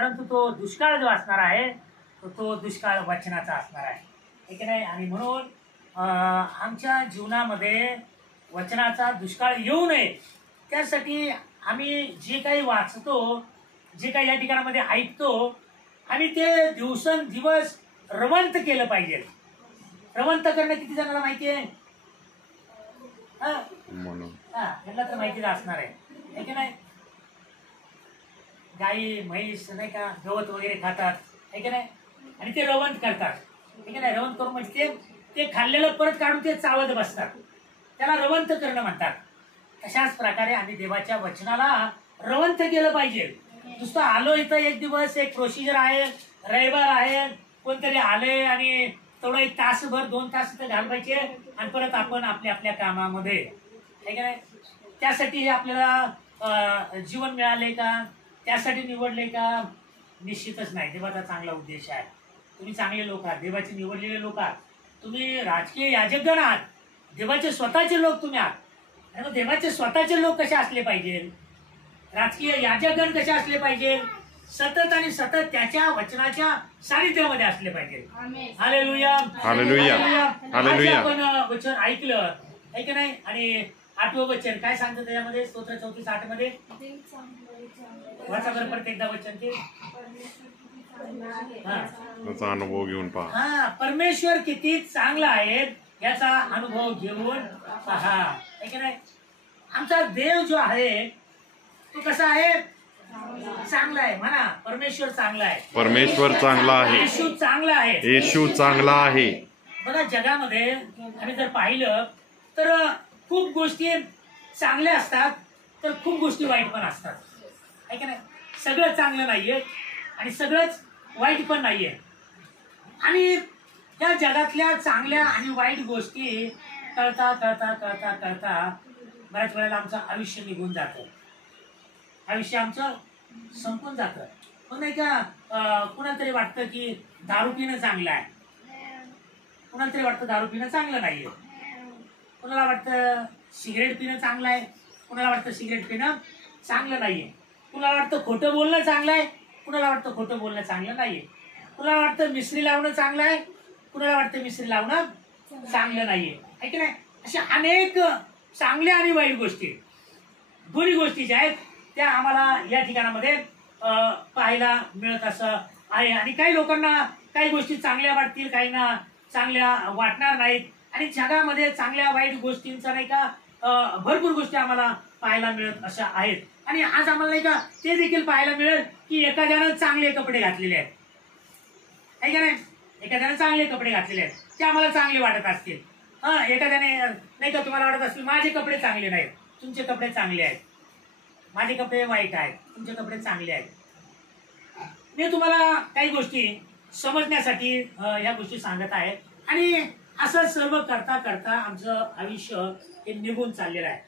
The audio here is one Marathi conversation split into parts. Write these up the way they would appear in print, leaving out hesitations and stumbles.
परंतु तो दुष्काळ जो असणार आहे तो दुष्काळ वचनाचा असणार आहे, हे की नाही. आणि म्हणून आमच्या जीवनामध्ये वचनाचा दुष्काळ येऊ नये त्यासाठी आम्ही जे काही वाचतो, जे काही या ठिकाणामध्ये ऐकतो, आम्ही ते दिवसेंदिवस रवंत केलं पाहिजे. रवंत करणं किती जणांना माहिती आहे? यांना तर माहितीच असणार आहे की नाही. गाई म्हैस नाही का गवत वगैरे खातात, है की नाही, आणि ते रवंत करतात, है की नाही. रवंत करून म्हणजे ते खाल्लेलं परत काढून ते चावत बसतात, त्याला रवंत करणं म्हणतात. अशाच प्रकारे आम्ही देवाच्या वचनाला रवंत केलं पाहिजे. नुसतं आलो इथं एक दिवस, एक प्रोसिजर आहे, रविवार आहे, कोणतरी आले आणि तेवढं एक तासभर 2 तास इथं घालवायचे आणि परत आपण आपल्या आपल्या कामामध्ये, है की नाही. त्यासाठी आपल्याला जीवन मिळाले का, त्यासाठी निवडले का? निश्चितच नाही. देवाचा चांगला उद्देश आहे. तुम्ही चांगले लोक आहात, देवाचे निवडलेले लोक आहात, तुम्ही राजकीय याजकगण आहात, देवाचे स्वतःचे लोक तुम्ही आहात. आणि मग देवाचे स्वतःचे लोक कसे असले पाहिजे, राजकीय याजकगण कसे असले पाहिजे? सतत आणि सतत त्याच्या वचनाच्या सानिध्यामध्ये असले पाहिजे. Hallelujah, hallelujah, hallelujah. आपण वचन ऐकलं, है की नाही. आणि 8वं वचन काय सांगतं त्याच्यामध्ये? स्तोत्र 34:8 मध्ये वाचा बरं परत एकदा वचन ते. त्याचा अनुभव घेऊन पहा. परमेश्वर किती चांगला आहे याचा अनुभव घेऊन पहा, है की नाही. आमचा देव जो आहे तो कसा आहे? चांगला आहे. म्हणा, परमेश्वर चांगला आहे. परमेश्वर चांगला आहे. येशू चांगला आहे. येशू चांगला आहे. बघा, जगामध्ये आम्ही जर पाहिलं तर खूप गोष्टी चांगल्या असतात तर खूप गोष्टी वाईट पण असतात, है की नाही. सगळं चांगलं नाहीये आणि सगळंच वाईट पण नाहीये. आणि या जगातल्या चांगल्या आणि वाईट गोष्टी कळता कळता कळता कळता बऱ्याच वेळेला आमचं आयुष्य निघून जातं, आयुष्य आमचं संपून जातं. पण नाही का, कुणाला तरी वाटतं की दारू पिणं चांगलं आहे, कुणाला तरी वाटतं दारू पिणं चांगलं नाहीये, कुणाला वाटतं सिगरेट पिणं चांगलं आहे, कुणाला वाटतं सिगरेट पिणं चांगलं नाहीये, कुणाला वाटतं खोटं बोलणं चांगलं आहे, कुणाला वाटतं खोटं बोलणं चांगलं नाहीये, कुणाला वाटतं मिसरी लावणं चांगलं आहे, कुणाला वाटतं मिसरी लावणं चांगलं नाहीये, है की नाही. अशा अनेक चांगल्या आणि वाईट गोष्टी, दोन्ही गोष्टी ज्या आहेत त्या आम्हाला या ठिकाणामध्ये पाहायला मिळत असं आहे. आणि काही लोकांना काही गोष्टी चांगल्या वाटतील, काहींना चांगल्या वाटणार नाहीत. आणि जगामध्ये चांगल्या वाईट गोष्टींचा नाही का भरपूर गोष्टी आम्हाला पाहायला मिळत अशा आहेत. आणि आज आम्हाला नाही का ते देखील पाहायला मिळेल की एखाद्यानं चांगले कपडे घातलेले आहेत, है का नाही. एखाद्यानं चांगले कपडे घातलेले आहेत, ते आम्हाला चांगले वाटत असतील. एखाद्याने नाही का तुम्हाला वाटत असतील माझे कपडे चांगले नाहीत, तुमचे कपडे चांगले आहेत, माझे कपडे वाईट आहेत, तुमचे कपडे चांगले आहेत. मी तुम्हाला काही गोष्टी समजण्यासाठी या गोष्टी सांगत आहे. आणि असं सर्व करता करता आमचं आयुष्य हे निघून चाललेलं आहे.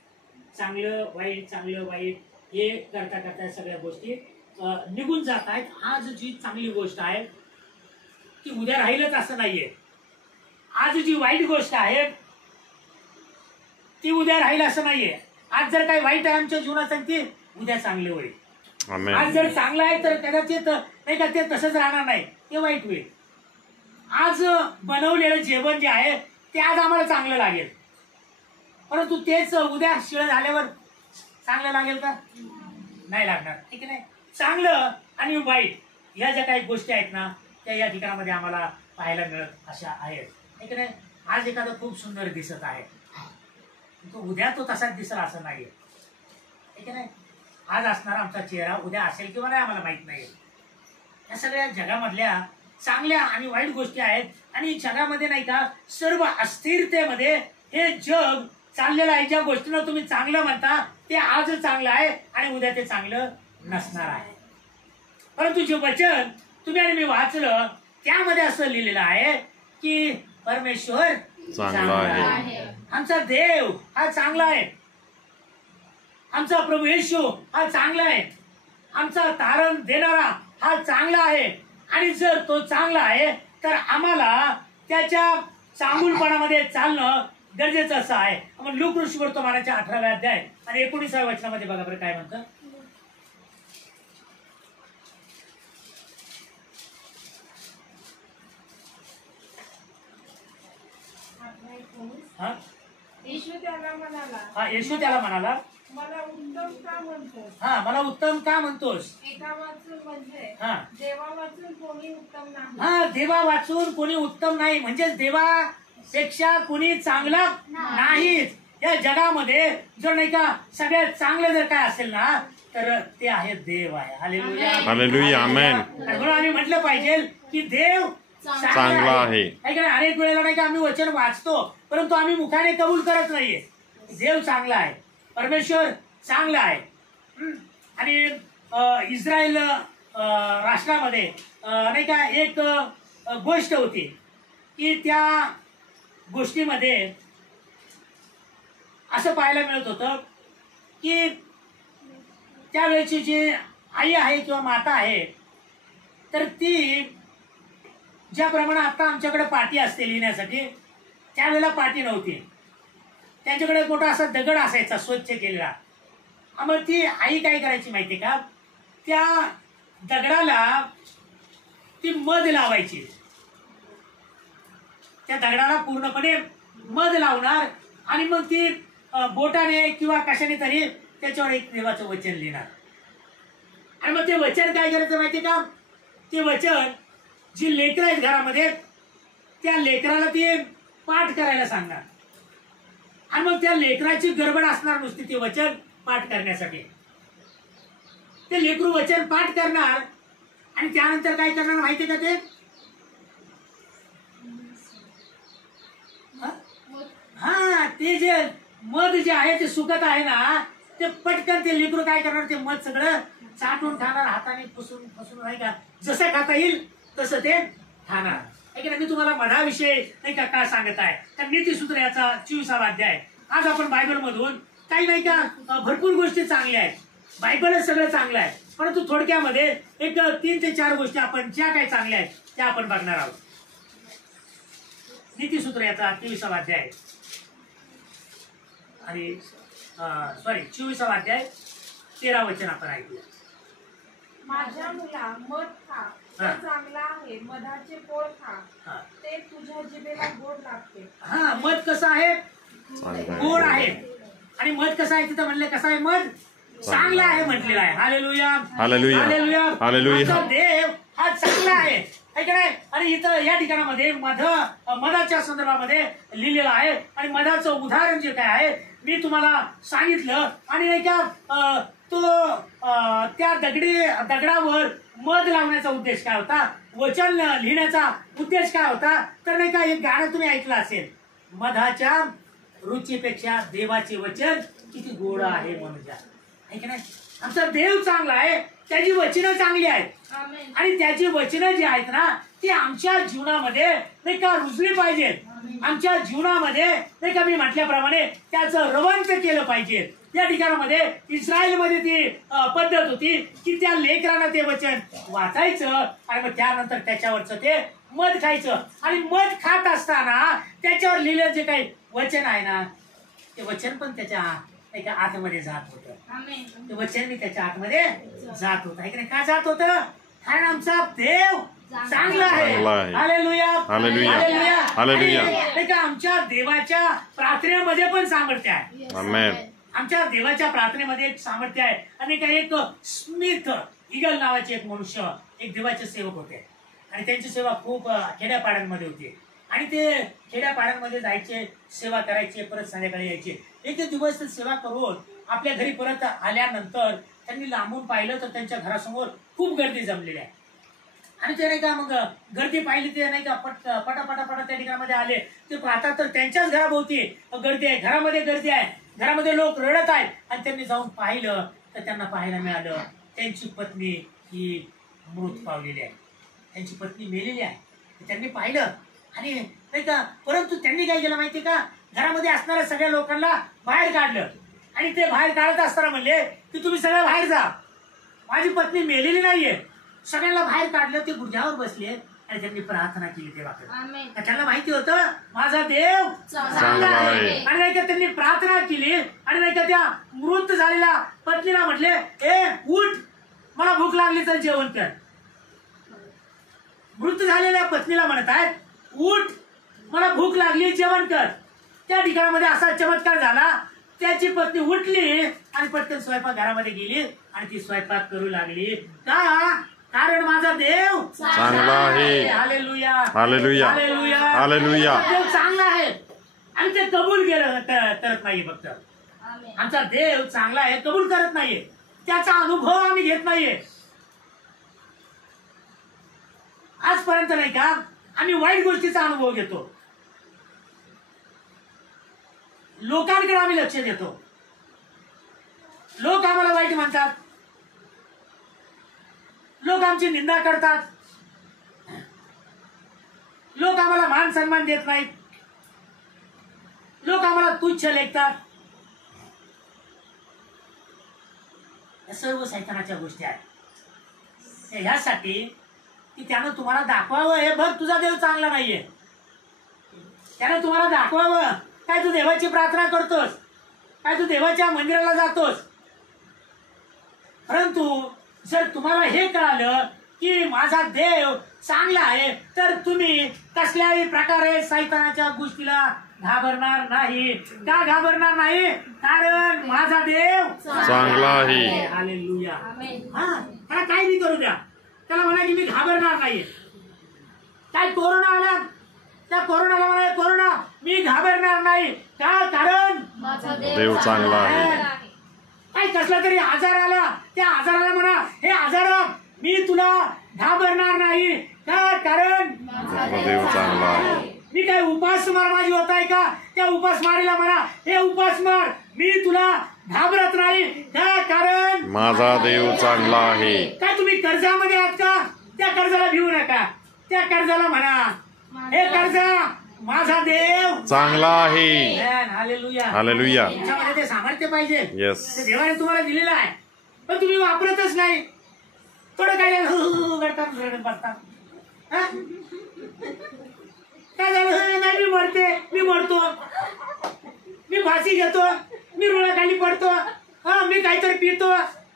चांगलं वाईट, चांगलं वाईट हे करता करता सगळ्या गोष्टी निघून जात आहेत. आज जी चांगली गोष्ट आहे ती उद्या राहीलच असं नाहीये. आज जी वाईट गोष्ट आहे ती उद्या राहील असं नाहीये. आज जर काही वाईट आहे आमच्या जीवनात ती उद्या चांगले होईल. आज जर चांगलं आहे तर कदाचित नाही का ते तसंच राहणार नाही, ते वाईट होईल. आज बनवलेलं जेवण जे आहे ते आज आम्हाला चांगलं लागेल, परंतु तेच उद्या शिळ झाल्यावर चांगलं लागेल का? नाही लागणार, ठीक आहे. चांगलं आणि वाईट या ज्या काही गोष्टी आहेत ना त्या या ठिकाणामध्ये आम्हाला पाहायला मिळत अशा आहेत, ठीक आहे. आज एखादं खूप सुंदर दिसत आहे, तो उद्या तो तसाच दिसला असं नाहीये, ठीक आहे. आज असणारा आमचा चेहरा उद्या असेल किंवा नाही आम्हाला माहित नाही. या सगळ्या जगामधल्या चांगल्या आणि वाईट गोष्टी आहेत. आणि जगामध्ये नाही का सर्व अस्थिरतेमध्ये हे जग चाललेलं आहे. ज्या गोष्टींना तुम्ही चांगलं म्हणता ते आज चांगलं आहे आणि उद्या ते चांगलं नसणार आहे. परंतु जे वचन तुम्ही आणि मी वाचलं त्यामध्ये असं लिहिलेलं आहे की परमेश्वर चांगला आहे, आमचा देव हा चांगला आहे, आमचा प्रभू येशू हा चांगला आहे, आमचा तारण देणारा हा चांगला आहे. आणि जर तो चांगला आहे तर आम्हाला त्याच्या चांगुलपणामध्ये चालणं गरजेचं असं आहे. आपण लूक ऋषिवर्तमानाच्या 18व्या अध्याय आणि 19व्या वचनामध्ये बघा बरं काय म्हणतं. हा येशू त्याला म्हणाला, हा येशू त्याला म्हणाला, मला उत्तम का म्हणतोस? हा मला उत्तम का म्हणतोस? एका वाचून म्हणजे हा देवा वाचून कोणी उत्तम नाही. हा देवा वाचून कोणी उत्तम नाही, म्हणजेच देवापेक्षा कोणी चांगलं नाहीच या जगामध्ये. जर नाही का सगळ्यात चांगलं जर काय असेल ना तर ते आहे देव आहे. हालेलुया हालेलुया, आमेन. म्हणून आम्ही म्हटलं पाहिजे की देव चांगला आहे. का नाही? अनेक वेळेला नाही का आम्ही वचन वाचतो परंतु आम्ही मुखाने कबूल करत नाहीये. देव चांगला आहे, परमेश्वर चांगला आहे. आणि इस्रायल राष्ट्रामध्ये नाही का एक गोष्ट होती की त्या गोष्टीमध्ये असं पाहायला मिळत होतं की त्यावेळेची जी आई आहे किंवा माता आहे तर ती ज्याप्रमाणे आता आमच्याकडे पाटी असते लिहिण्यासाठी त्यावेळेला पाटी नव्हती. त्यांच्याकडे मोठा असा दगड असायचा स्वच्छ केलेला. मग ती आई काय करायची माहिती का, त्या दगडाला ती मध लावायची. त्या दगडाला पूर्णपणे मध लावणार आणि मग ती बोटाने किंवा कशाने तरी त्याच्यावर एक देवाचं वचन लिहिणार. आणि मग ते वचन काय करायचं माहिती का, ते वचन जी लेकरं आहेत घरामध्ये त्या लेकराला ती पाठ करायला सांगणार. आणि मग त्या लेकराची गडबड असणार नुसती ते वचन पाठ करण्यासाठी. ते लेकरू वचन पाठ करणार आणि त्यानंतर काय करणार माहिती का, ते हा ते जे मध जे आहे ते सुकत आहे ना ते पटकन ते लेकरू काय करणार, ते मध सगळं चाटून खाणार, हाताने पुसून पुसून नाही का जसं खाता येईल तसं ते खाणार. मी तुम्हाला मधाविषयी नाही का काय सांगत आहे तर नीतिसूत्र याचा 24वा अध्याय. आज आपण बायबल मधून काही नाही का भरपूर गोष्टी चांगल्या आहेत, बायबलच सगळं चांगलं आहे, परंतु थोडक्यामध्ये एक 3 ते 4 गोष्टी आपण ज्या काही चांगल्या आहेत त्या आपण बघणार आहोत. नीतिसूत्र याचा 23वा अध्याय आणि 24वा अध्याय 13 वचन आपण ऐकूया. माझ्या मुला मध खा, तो चांगला आहे. मधाचे पोळ खा, ते तुझ्या जिभेला गोड लागते. हा मध कसं आहे, गोड आहे. आणि मध कसं आहे तिथं म्हणले कसं आहे, मध चांगला आहे म्हटलेला आहे. Hallelujah hallelujah, hallelujah hallelujah. आमचा देव हा चांगला आहे का नाही. आणि इथं या ठिकाणामध्ये मधाच्या संदर्भामध्ये लिहिलेलं आहे. आणि मधाचं उदाहरण जे काय आहे मी तुम्हाला सांगितलं. आणि नाही का तो त्या दगडावर मध लावण्याचा उद्देश काय होता, वचन लिहिण्याचा उद्देश काय होता तर नाही का एक गाणं तुम्ही ऐकलं असेल, मधाच्या रुचीपेक्षा देवाचे वचन किती गोड आहे मनुजा. आहे की नाही. आमचा देव चांगला आहे, त्याची वचनं चांगली आहेत आणि त्याची वचनं जी आहेत ना ती आमच्या जीवनामध्ये नाही का रुजली पाहिजेत. आमच्या जीवनामध्ये नाही का मी म्हटल्याप्रमाणे त्याचं रवंत केलं पाहिजे. या ठिकाणामध्ये इस्रायलमध्ये ती पद्धत होती की त्या लेकरांना ते वचन वाचायचं आणि मग त्यानंतर त्याच्यावरचं ते मध खायचं. आणि मध खात असताना त्याच्यावर लिहिलेलं जे काही वचन आहे ना ते वचन पण त्याच्या एका आतमध्ये जात होतं. ते वचन मी त्याच्या आतमध्ये जात होतं. का जात होतं, कारण आमचा देव चांगला आहे. Hallelujah hallelujah hallelujah. आमच्या देवाच्या प्रार्थनेमध्ये पण सामर्थ्य आहे. आमेन. आमच्या देवाच्या प्रार्थनेमध्ये एक सामर्थ्य आहे. आणि काही एक स्मिथ ईगल नावाचे एक मनुष्य एक देवाचे सेवक होते आणि त्यांची सेवा खूप खेड्यापाड्यांमध्ये होती. आणि ते खेड्यापाड्यांमध्ये जायचे, सेवा करायचे, परत संध्याकाळी यायचे. एक दिवस सेवा करून आपल्या घरी परत आल्यानंतर त्यांनी लांबून पाहिलं तर त्यांच्या घरासमोर खूप गर्दी जमलेली आहे. आणि ते नाही का मग गर्दी पाहिली ते नाही का पटापटा त्या ठिकाणामध्ये आले. ते पाहतात तर त्यांच्याच घराभोवती गर्दी आहे, घरामध्ये गर्दी आहे, घरामध्ये लोक रडत आहेत. आणि त्यांनी जाऊन पाहिलं तर त्यांना पाहायला मिळालं त्यांची पत्नी ही मृत पावलेली आहे, त्यांची पत्नी मेलेली आहे. त्यांनी पाहिलं आणि नाही का परंतु त्यांनी काय केलं माहिती का, घरामध्ये असणाऱ्या सगळ्या लोकांना बाहेर काढलं. आणि ते बाहेर काढत असताना म्हणले की तुम्ही सगळ्या बाहेर जा, माझी पत्नी मेलेली नाहीये. सगळ्यांना बाहेर काढलं. ते गुडघ्यावर बसले आणि त्यांनी प्रार्थना केली देवाकडे. त्यांना माहिती होतं माझा देव चांगला आहे. आणि नाही का त्यांनी प्रार्थना केली आणि नाही का त्या मृत झालेल्या पत्नीला म्हटले ए उठ, मला भूक लागली तर जेवण कर. मृत झालेल्या पत्नीला म्हणत आहेत उठ, मला भूक लागली जेवण कर. त्या ठिकाणामध्ये असा चमत्कार झाला, त्याची पत्नी उठली आणि पटकन स्वयंपाक घरामध्ये गेली आणि ती स्वयंपाक करू लागली. का? कारण माझा देव चांगला आहे. Hallelujah, hallelujah, hallelujah, hallelujah. देव चांगला आहे आणि ते कबूल करत नाही. फक्त आमचा देव चांगला आहे कबूल करत नाहीये, त्याचा अनुभव आम्ही घेत नाहीये. आजपर्यंत नाही का आम्ही वाईट गोष्टीचा अनुभव घेतो, लोकांकडे आम्ही लक्ष देतो, लोक आम्हाला वाईट म्हणतात, लोक आमची निंदा करतात, लोक आम्हाला मान सन्मान देत नाहीत, लोक आम्हाला तुच्छ लेखतात. या सर्व सैतानाच्या गोष्टी आहेत. ह्यासाठी की त्यानं तुम्हाला दाखवावं, हे बघ तुझा देव चांगला नाहीये. त्यानं तुम्हाला दाखवावं, काय तू देवाची प्रार्थना करतोस, काय तू देवाच्या मंदिराला जातोस. परंतु जर तुम्हाला हे कळालं की माझा देव चांगला आहे, तर तुम्ही कसल्याही प्रकारे सैतानाच्या गोष्टीला घाबरणार नाही. का घाबरणार नाही? कारण माझा देव चांगला आहे. हालेलुया. हा, त्याला काही नाही करू द्या, त्याला म्हणा की मी घाबरणार नाहीये. काय कोरोना आला, त्या कोरोनाला म्हणा कोरोना मी घाबरणार नाही. का? कारण देव चांगला आहे. काय कसला तरी आजार आला, त्या आजाराला म्हणा हे आजार मी तुला घाबरणार नाही. का? कारण देव चांगला आहे. मी काय उपासमार माझी होत आहे का, त्या उपासमारीला म्हणा हे उपासमार मी तुला घाबरत नाही. का? कारण माझा देव चांगला आहे. काय तुम्ही कर्जामध्ये आहात का, त्या कर्जाला भिवू नका. त्या कर्जाला म्हणा हे कर्ज माझा देव चांगला आहे. Hallelujah, hallelujah. तुमच्यामध्ये ते सामर्थ्य पाहिजे. येस. ते देवाने तुम्हाला दिलेलं आहे, पण तुम्ही वापरतच नाही. थोडं काय करतात, रडत बसतात. काय झालं? नाही मी मरते, मी मरतो, मी फाशी घेतो, मी रुळाखाली पडतो, मी काहीतरी पितो.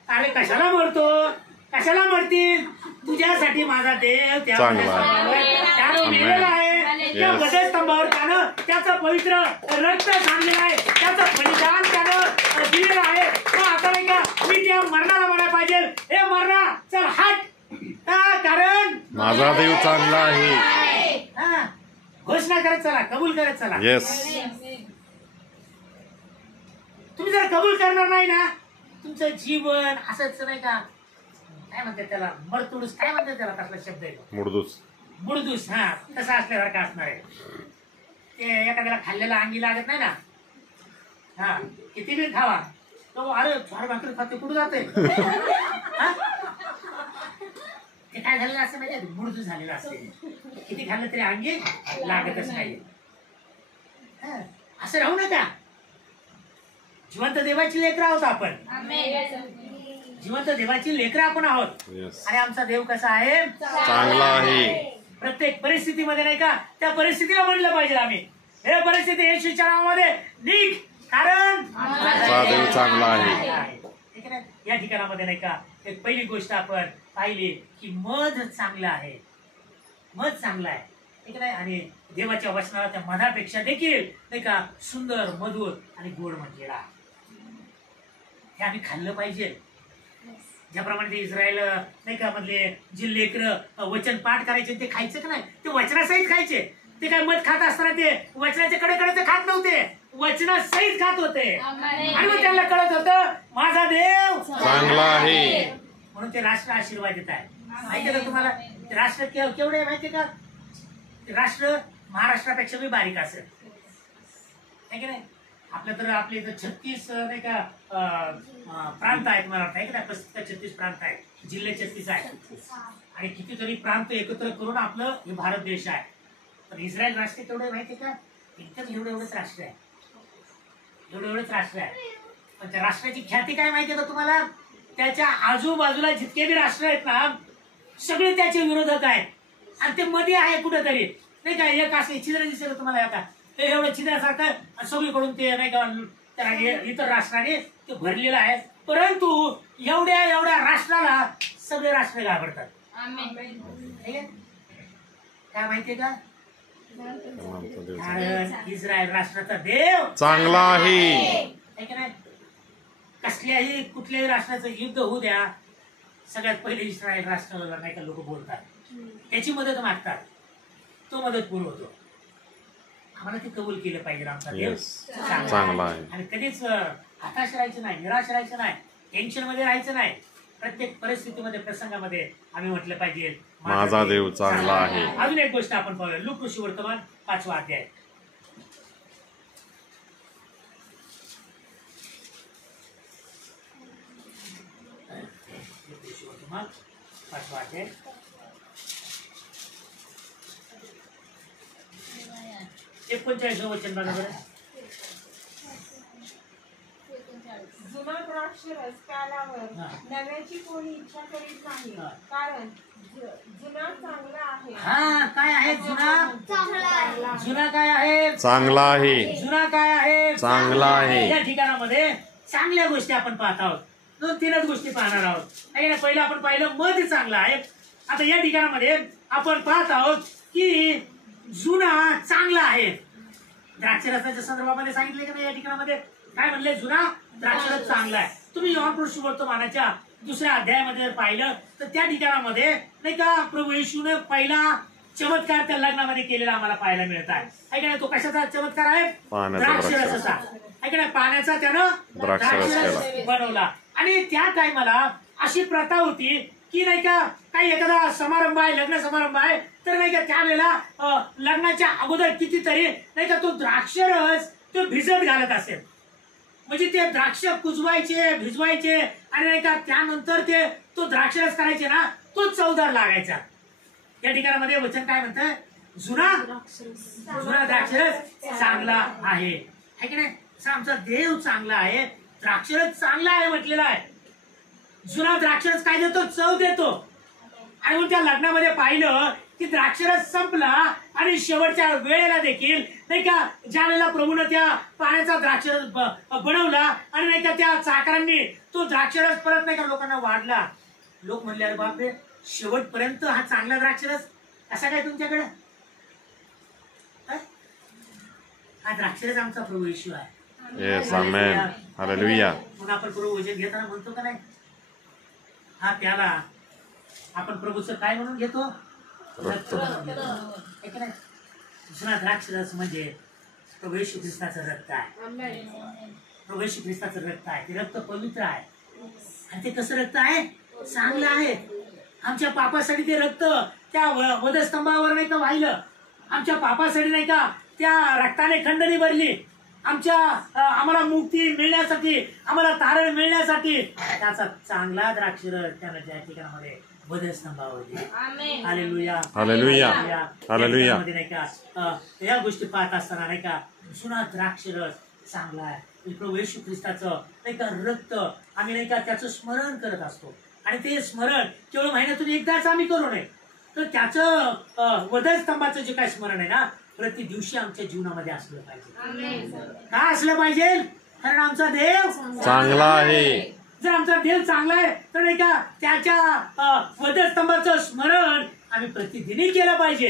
अरे कशाला मरतो, कशाला मरतील? तुझ्यासाठी माझा देव त्यानं मेलेला आहे. त्या वधस्तंभावर त्यानं त्याचं पवित्र रक्त सांडलेलं आहे, त्याचं बलिदान त्यानं दिलेलं आहे. आता नाही का मी त्या मरणाला म्हणायला पाहिजे, हे मरणा चल हट. कारण माझा देव चांगला आहे. घोषणा करत चला, कबूल करत चला. येस. तुम्ही जर कबूल करणार नाही ना, तुमचं जीवन असंच नाही का, काय म्हणतात त्याला, मरतुडूस काय म्हणतात त्याला, कसला शब्द आहे मुडदूस. बुडदूस. हा, तसा असल्यासारखं असणार आहे. ते एखाद्याला खाल्लेला अंगी लागत नाही ना, हा किती बी खावा तो अरे चार भाकरी खाते कुठं जाते. ते काय झालेलं असं म्हणजे बुडदूस झालेलं असते, किती खाल्लं तरी अंगी लागतच नाही. असं राहू नका. जिवंत देवाची लेकरं आहोत आपण, जिवंत देवाची लेकरं आपण आहोत. आणि आमचा देव कसा आहे? चांगला आहे. प्रत्येक परिस्थितीमध्ये नाही का त्या परिस्थितीला म्हणलं पाहिजे आम्ही, हे परिस्थिती येशूच्या नावामध्ये निघ, कारण माझा देव चांगला आहे. या ठिकाणामध्ये नाही का एक पहिली गोष्ट आपण पाहिली की मध चांगला आहे, मध चांगला आहे, ठीक आहे. आणि देवाच्या वचनाला त्या मधापेक्षा देखील नाही का सुंदर, मधुर आणि गोड म्हटलेला आहे. हे आम्ही खाल्लं पाहिजे. ज्याप्रमाणे ते इस्रायल नाही का मधले जे लेकरं वचन पाठ करायचे ते खायचे का नाही, ते वचनासहित खायचे. ते काय मध खात असताना ते वचनाच्या कडे खात नव्हते, वचनासहित खात होते. आणि मग त्यांना कळत होतं माझा देव चांगला आहे. म्हणून ते राष्ट्र आशीर्वाद देत आहे. माहितीये का तुम्हाला ते राष्ट्र केवढे माहितीये का? ते राष्ट्र महाराष्ट्रापेक्षा बी बारीक असेल, आहे की नाही. आपल्या तर आपल्या इथं 36 नाही का प्रांत आहेत, मला वाटतं आहे की नाही, 35-36 प्रांत आहेत, जिल्हे 36 आहेत. आणि कितीतरी प्रांत एकत्र करून आपलं हे भारत देश आहे. पण इस्रायल राष्ट्र तेवढे माहितीये का, इतकंच एवढंच राष्ट्र आहे, एवढंच राष्ट्र आहे. पण त्या राष्ट्राची ख्याती काय माहितीये का तुम्हाला? त्याच्या आजूबाजूला जितके बी राष्ट्र आहेत ना, सगळे त्याचे विरोधक आहेत. आणि ते मध्ये आहे कुठेतरी नाही का, एक असे छिद्र दिसेल तुम्हाला आता, ते एवढं छिद्रासारखं सगळीकडून ते नाही का त्याला इतर राष्ट्राने ते भरलेलं आहे. परंतु एवढ्या राष्ट्राला सगळे राष्ट्र घाबरतात. काय माहितीये का? आमचा देव कारण इस्रायल राष्ट्राचा देव चांगला आहे. आहे की नाही? कसल्याही कुठल्याही राष्ट्राचं युद्ध होऊ द्या, सगळ्यात पहिले इस्रायल राष्ट्राला नाही का लोक बोलतात, त्याची मदत मागतात, तो मदत पुरवतो. आम्हाला ते कबूल केलं पाहिजे. आमचा देव Yes. चांगला आहे. आणि कधीच हताश राहायचं नाही, निराश राहायचं नाही, टेन्शन मध्ये राहायचं नाही. प्रत्येक परिस्थितीमध्ये, प्रसंगामध्ये आम्ही म्हटलं पाहिजे माझा देव चांगला आहे. अजून एक गोष्ट आपण पाहूया. लूक ऋषी वर्तमान 5वा अध्याय. लूक ऋषी वर्तमान 5वा अध्याय. एकोणचाळीसवं वचन बघा बरं. जुना द्राक्षरस प्याल्यावर हा. नव्याची कोणी इच्छा करीत नाही, हा. कारण जुना चांगला आहे. हा, काय आहे जुना? जुना काय आहे? चांगला आहे. जुना काय आहे? चांगला आहे. या ठिकाणामध्ये चांगल्या गोष्टी आपण पाहत आहोत. 2-3च गोष्टी पाहणार आहोत. आहे ना? पहिलं आपण पाहिलं मध चांगला आहे. आता या ठिकाणामध्ये आपण पाहत आहोत की जुना चांगला आहे. द्राक्षरसाच्या संदर्भामध्ये सांगितले का नाही? या ठिकाणामध्ये काय म्हणले? जुना द्राक्षरस चांगला आहे. तुम्ही योहान वर्तमानाच्या 2ऱ्या अध्यायामध्ये जर पाहिलं तर त्या ठिकाणामध्ये नाही का प्रभू येशूने पहिला चमत्कार त्या लग्नामध्ये केलेला आम्हाला पाहायला मिळत आहे. है का नाही? तो कशाचा चमत्कार आहे? पाण्याचा द्राक्षरसाचा. है का नाही? पाण्याचा त्यानं द्राक्षरस द्राक्षरस बनवला. आणि त्या टायमाला अशी प्रथा होती की नाही का, काही एखादा समारंभ आहे, लग्न समारंभ आहे, तर नाही का त्यावेळेला लग्नाच्या अगोदर कितीतरी नाही का तो द्राक्षरस तो भिजत घालत असेल. म्हणजे ते द्राक्ष कुजवायचे, भिजवायचे आणि नाही का त्यानंतर ते तो द्राक्षरस करायचे ना, तो चवदार लागायचा. या ठिकाणामध्ये वचन काय म्हणतं? जुना द्राक्षरस चांगला आहे. है की नाही? आमचा देव चांगला आहे, द्राक्षरस चांगला आहे म्हटलेला आहे. जुना द्राक्षरस काय देतो? चव देतो. आणि मग त्या लग्नामध्ये पाहिलं की द्राक्षरस संपला आणि शेवटच्या वेळेला देखील नाही का ज्या वेळेला प्रभूने त्या पाण्याचा द्राक्षरस बनवला आणि नाही का त्या चाकरांनी तो द्राक्षरस परत नाही का लोकांना वाढला. लोक म्हणले अरे बापरे, शेवटपर्यंत हा चांगला द्राक्षरस कसा काय तुमच्याकडे? हा द्राक्षरस आमचा प्रभू येशू आहे. येस, आमेन, हालेलुया. मग आपण प्रभू वचन घेताना म्हणतो का नाही, हा त्याला आपण प्रभूचं काय म्हणून घेतो? रक्त म्हणून घेतो. है की नाही? जुना द्राक्षरस म्हणजे प्रभू येशू ख्रिस्ताचं रक्त आहे. प्रभू येशू ख्रिस्ताचं रक्त आहे. ते रक्त पवित्र आहे. आणि ते कसं रक्त आहे? चांगलं आहे. आमच्या पापासाठी ते रक्त त्या वधस्तंभावर नाही का वाहिलं. आमच्या पापासाठी नाही का त्या रक्ताने खंडणी भरली. आम्हाला मुक्ती मिळण्यासाठी, आम्हाला तारण मिळण्यासाठी त्याचा चांगला द्राक्षरस त्यानं त्या ठिकाणामध्ये वधस्तंभावर दिला. Hallelujah, hallelujah, hallelujah. नाही का या गोष्टी पाहत असताना नाही का जुना द्राक्षरस चांगला आहे. प्रभू येशू ख्रिस्ताचं नाही का रक्त आम्ही नाही का त्याचं स्मरण करत असतो. आणि ते स्मरण केवळ महिन्यातून एकदाच आम्ही करू नये, तर त्याचं वधस्तंभाचं जे काय स्मरण आहे ना, प्रति दिवशी आमच्या जीवनामध्ये असलं पाहिजे. का असलं पाहिजे? कारण आमचा देव चांगला आहे. जर आमचा देव चांगला आहे तर नाही का त्याच्या वधस्तंभाचं स्मरण आम्ही प्रतिदिनी केलं पाहिजे.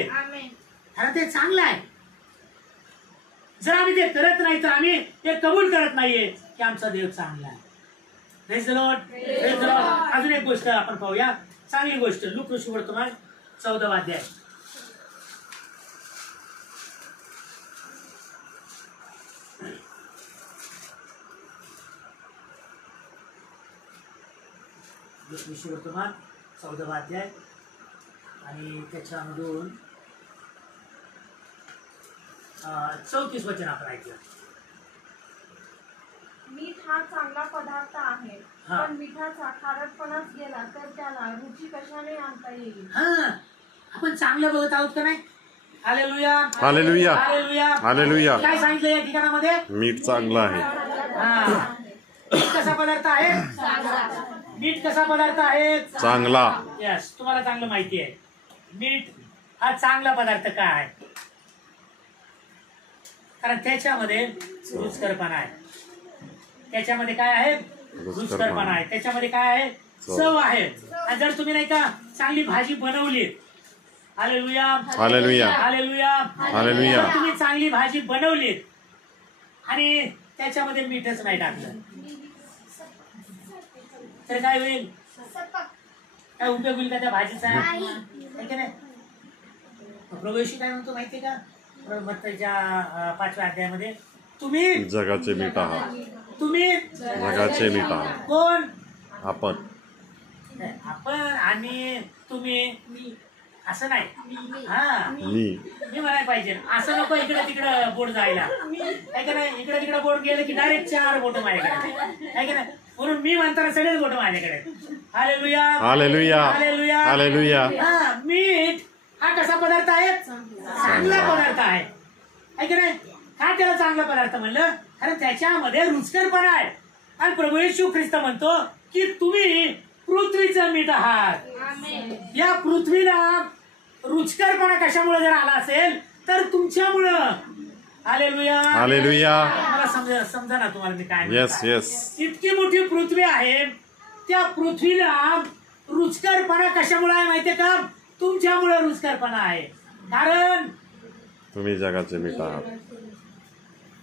कारण ते चांगलं आहे. जर आम्ही ते करत नाही तर आम्ही ते कबूल करत नाहीये की आमचा देव चांगला आहे. Praise the Lord, praise the Lord. अजून एक गोष्ट आपण पाहूया, चांगली गोष्ट. लूक ऋषी वर्तमान 14वा अध्याय. ऋषी वर्तमान 14वा अध्याय आणि त्याच्यामधून 34 वचन आपण ऐकलं. मीठ हा चांगला पदार्थ आहे, हा. पण मिठाचा खारटपणाच गेला तर त्याला रुची कशाने आणता येईल? हा, आपण चांगलं बघत आहोत का नाही? Hallelujah, hallelujah, hallelujah, hallelujah. काय सांगितलं या ठिकाणामध्ये? मीठ चांगलं आहे. हा. मीठ कसा पदार्थ आहे? मीठ कसा पदार्थ आहे? चांगला. यस, तुम्हाला चांगलं माहिती आहे मीठ हा चांगला पदार्थ का आहे? कारण त्याच्यामध्ये रुचकरपणा आहे. त्याच्यामध्ये काय आहे? रुचकरपणा आहे. त्याच्यामध्ये काय आहे? चव आहे. आणि जर तुम्ही नाही का चांगली भाजी बनवली हालेलुया हालेलुया हालेलुया हालेलुया. जर तुम्ही चांगली भाजी बनवलीत आणि त्याच्यामध्ये मीठच नाही टाकलं तर काय होईल? काय उपयोग होईल का त्या भाजीचा? आहे की नाही? प्रभू येशू काय म्हणतो माहितीये का मत्तच्या 5व्या अध्यायामध्ये, तुम्ही जगाचे मीठ आहात. तुम्ही जगाचे मीठ आहात. कोण? आपण. आपण आणि तुम्ही असं नाही. हा मी. मी म्हणायला पाहिजे असं नको इकडे तिकडे बोट जायला. काय का नाही? इकडे तिकडे बोट गेलं की डायरेक्ट 4 बोट माझ्याकडे. काय का नाही? म्हणून मी म्हणताना सगळेच बोट माझ्याकडे. Hallelujah hallelujah hallelujah hallelujah. हा मीठ हा कसा पदार्थ आहे? चांगला पदार्थ आहे. आहे की नाही? का त्याला चांगला पदार्थ म्हणलं? कारण त्याच्यामध्ये रुचकरपणा आहे. आणि प्रभू येशू ख्रिस्त म्हणतो की तुम्ही पृथ्वीचं मीठ आहात. या पृथ्वीला रुचकरपणा कशामुळे जर आला असेल तर तुमच्यामुळं. Hallelujah hallelujah. मला समजा ना तुम्हाला मी काय येस म्हणतो. येस. इतकी मोठी पृथ्वी आहे, त्या पृथ्वीला रुचकरपणा कशामुळे आहे माहितीये का? तुमच्यामुळे रुचकरपणा आहे. कारण तुम्ही जगाचे मीठ आहात.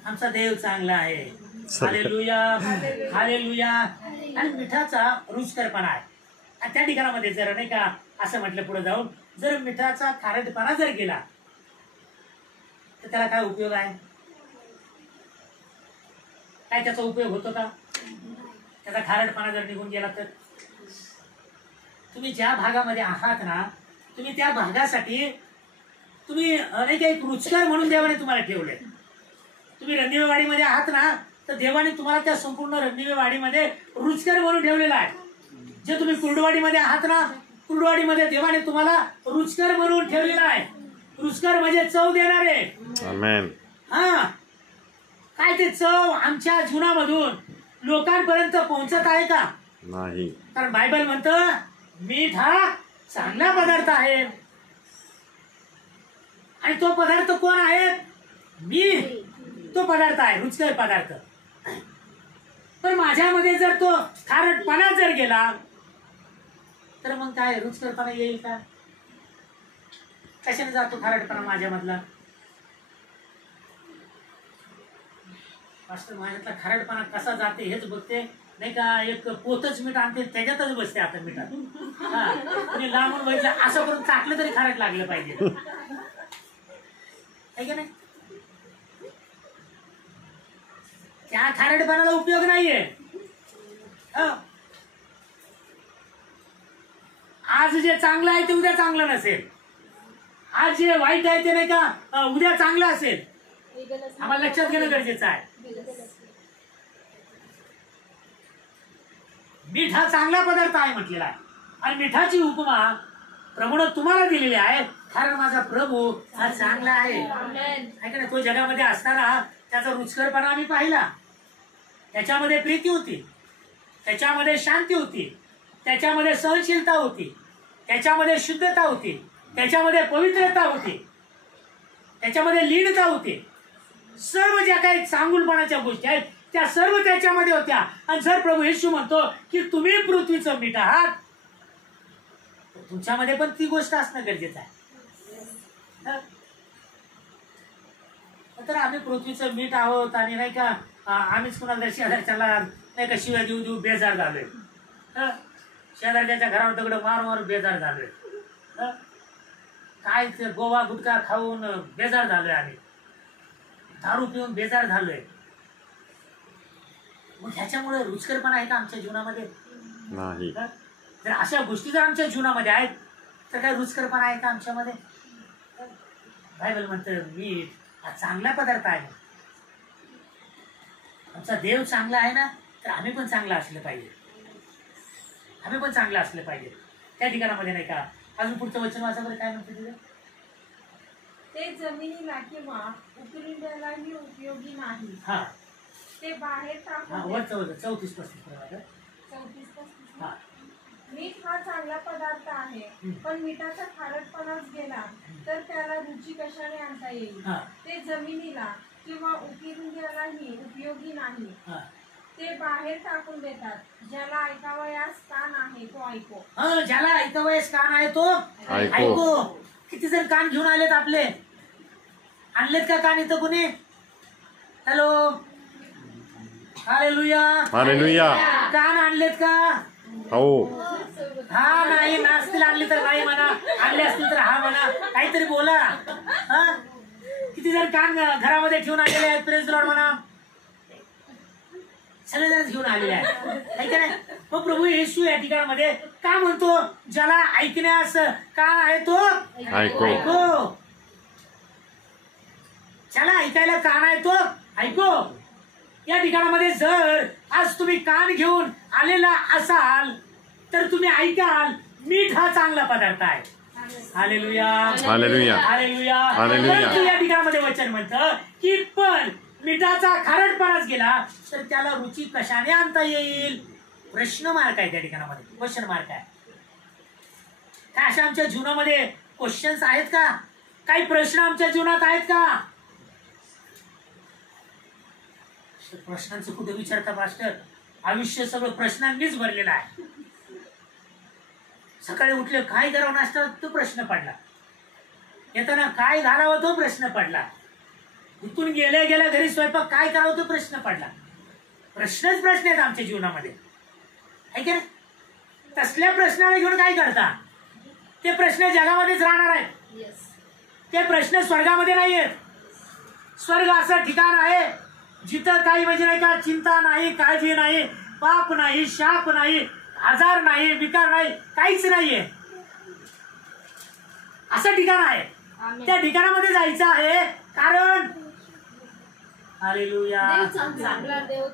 आमचा देव चांगला आहे. Hallelujah hallelujah. आणि मिठाचा रुचकरपणा आहे. आणि त्या ठिकाणामध्ये जर नाही का असं म्हटलं पुढे जाऊन, जर मिठाचा खारटपणा जर गेला तर त्याला काय उपयोग आहे? काय त्याचा उपयोग होतो का? त्याचा खारटपणा जर निघून गेला तर तुम्ही ज्या भागामध्ये आहात ना, तुम्ही त्या भागासाठी तुम्ही अनेक एक रुचकर म्हणून देवाने तुम्हाला ठेवले. तुम्ही रणदिवेवाडीमध्ये आहात ना, तर देवाने तुम्हाला त्या संपूर्ण रणदिवेवाडीमध्ये रुचकर म्हणून ठेवलेला आहे. जे तुम्ही कुर्डवाडीमध्ये आहात ना, कुर्डवाडीमध्ये देवाने तुम्हाला रुचकर म्हणून ठेवलेला आहे. रुचकर म्हणजे चव देणारे. आमेन. हा काय ते चव आमच्या जीवनामधून लोकांपर्यंत पोहोचत आहे का? नाही. कारण बायबल म्हणतं मीठ हा चांगला पदार्थ आहे. आणि तो पदार्थ कोण आहे? मी. तो पदार्थ आहे रुचकर पदार्थ. पण माझ्यामध्ये जर तो खारटपणा जर गेला तर मग काय रुचकरपणा येईल का? कशाने जातो खारटपणा माझ्यामधला? मास्टर माझ्यातला खारटपणा कसा जाते हेच बघते. नाही का एक पोतच मीठ आणते त्याच्यातच बसते आता मिठात. हा तुम्ही लांबून बघितलं असं करून टाकलं तरी खारट लागलं पाहिजे. आहे का नाही? त्या खारटपणाला उपयोग नाहीये. आज जे चांगलं आहे ते उद्या चांगलं नसेल. आज जे वाईट आहे ते नाही का उद्या चांगलं असेल. आम्हाला लक्षात घेणं गरजेचं आहे. मीठ हा चांगला पदार्थ आहे म्हटलेला आहे. आणि मिठाची उपमा प्रभूने तुम्हाला दिलेली आहे. कारण माझा प्रभू हा चांगला आहे. ऐका ना, तो जगामध्ये असताना त्याचा रुचकरपणा आम्ही पाहिला. त्याच्यामध्ये प्रीती होती, त्याच्यामध्ये शांती होती, त्याच्यामध्ये सहनशीलता होती, त्याच्यामध्ये शुद्धता होती, त्याच्यामध्ये पवित्रता होती, त्याच्यामध्ये लीनता होती. सर्व ज्या काही चांगुलपणाच्या गोष्टी आहेत त्या सर्व त्याच्यामध्ये होत्या. आणि जर प्रभू येशू म्हणतो की तुम्ही पृथ्वीचं मीठ आहात, तुमच्यामध्ये पण ती गोष्ट असणं गरजेचं आहे. तर आम्ही पृथ्वीचं मीठ आहोत आणि नाही का आम्हीच कुणाला शेजारच्याला नाही का शिव्या देऊ देऊ बेजार झालोय. शेजारच्या घरावर दगड मार मार बेजार झालोय. काय ते गोवा गुटखा खाऊन बेजार झालोय. आम्ही दारू पिऊन बेजार झालोय. मग ह्याच्यामुळे रुचकरपणा आहे का आमच्या जीवनामध्ये? नाही. जर अशा गोष्टी जर आमच्या जीवनामध्ये आहेत तर काय रुचकरपणा आहे का आमच्यामध्ये? बायबल म्हणतं मीठ हा चांगला पदार्थ आहे. आमचा देव चांगला आहे ना, तर आम्ही पण चांगला असलं पाहिजे. आम्ही पण चांगलं असलं पाहिजे. त्या ठिकाणामध्ये नाही का अजून पुढचं वचन वाचावर काय म्हणते तिथे? ते जमिनीला किंवा उकिरड्यालाही उपयोगी नाही. हा ते बाहेर टाकून वर 34-35 हा. मीठ हा चांगला पदार्थ आहे, पण मिठाचा खारटपणाच गेला तर त्याला रुची कशाने आणता येईल? ते जमिनीला किंवा उकिरड्यालाही उपयोगी नाही. ते बाहेर टाकून देतात. ज्याला ऐकावयास कान आहे तो ऐको. ज्याला ऐकावयास कान आहे तो ऐको. किती जण कान घेऊन आलेत आपले? आणलेत का कान इथं कुणी? Hello, hallelujah. हालेलुया. कान आणलेत का? हो. हा नाही, नसतील आणली तर नाही म्हणा, आणले असतील तर हा म्हणा, काहीतरी बोला. हा, किती जण कान घरामध्ये ठेवून आलेले आहेत? प्रेज लॉर्ड म्हणा. सगळेजण घेऊन आलेले आहेत, आहे का नाही? मग प्रभू येशू या ठिकाणामध्ये का म्हणतो, ज्याला ऐकण्यास कान आहे तो ऐको. ज्याला ऐकायला कान आहे तो ऐको. या ठिकाणामध्ये जर आज तुम्ही कान घेऊन आलेला असाल तर तुम्ही ऐकाल, मीठ हा चांगला पदार्थ आहे. Hallelujah, hallelujah, hallelujah. हालेलुया. परंतु या ठिकाणामध्ये वचन म्हणतं की पण मिठाचा खारटपणाच गेला तर त्याला रुची कशाने आणता येईल? प्रश्न मार्क आहे त्या ठिकाणामध्ये, क्वेश्चन मार्क आहे. काय अशा आमच्या जीवनामध्ये क्वेश्चन्स आहेत का? काही प्रश्न आमच्या जीवनात आहेत का? प्रश्नांचं कुठे विचारता मास्टर? आयुष्य सगळं प्रश्नांनीच भरलेलं आहे. सकाळी उठले काय करावं नाश्ता, तो प्रश्न पडला. येताना काय घालावं, तो प्रश्न पडला. इथून गेल्या गेल्या घरी स्वयंपाक काय करावं, तो प्रश्न पडला. प्रश्नच प्रश्न आहेत आमच्या जीवनामध्ये, आहे की नाही? तसल्या प्रश्नाला घेऊन काय करता? ते प्रश्न जगामध्येच राहणार आहेत. ते प्रश्न स्वर्गामध्ये नाही आहेत. स्वर्ग असं ठिकाण आहे जिथं काही म्हणजे नाही का, चिंता नाही, काळजी नाही, पाप नाही, शाप नाही, आजार नाही, विकार नाही, काहीच नाहीये. असं ठिकाण आहे. त्या ठिकाणामध्ये जायचं आहे कारण हालेलुया.